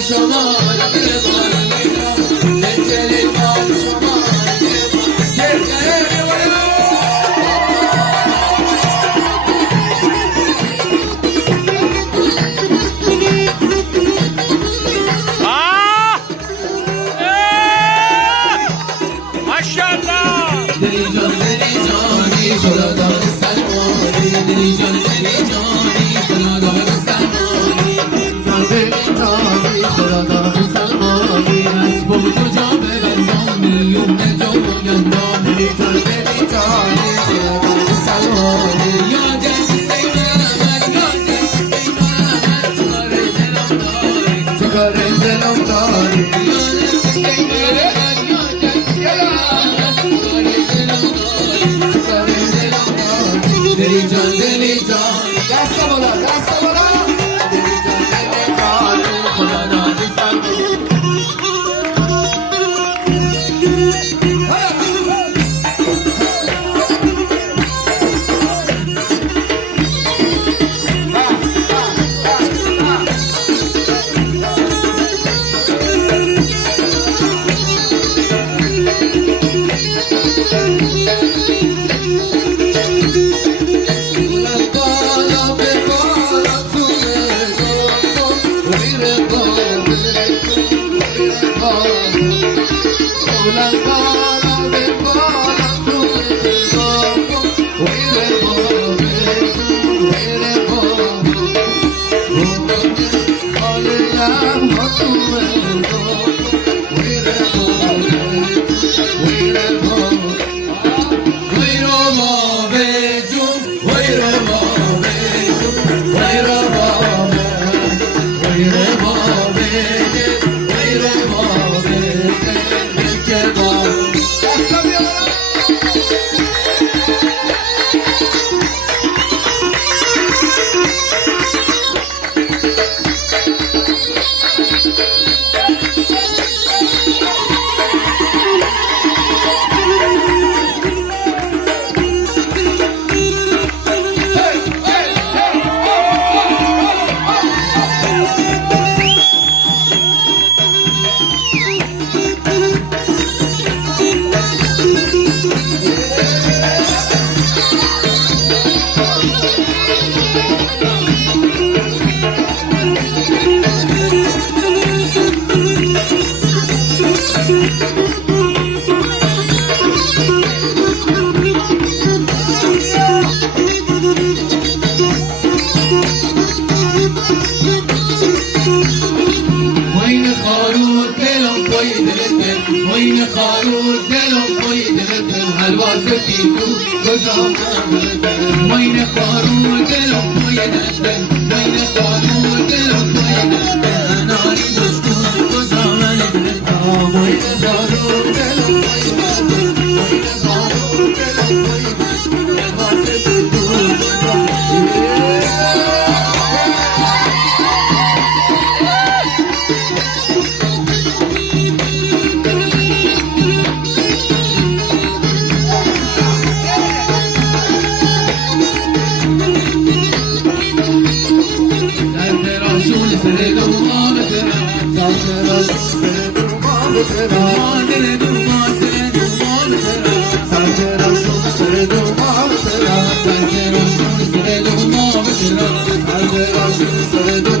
شما خدا دار سلمانی دلی جان دلی جانی خدا دار سلمانی دلی جانی خدا دار سلمانی از بود کجا ببندم میلیون جو بگندم دلی جان دلی جانی خدا دار سلمانی یا جنگ سیمانم یا جنگ سیمانم تو کار دلم داری یا جنگ سیمانم یا جنگ دلی جان دلی جان دست بالا دست بالا دلی جان دلی جان خدا دادی سلمانی وين خالود دلم وين دلم حلوى سفيتو قدام وين خالود دلم وين دلم وين خالود دلم وين دلم انا اريد اشكر قدام دلم وين خالود دلم وين دلم وين خالود دلم وين دلم حلوى سفيتو Sare do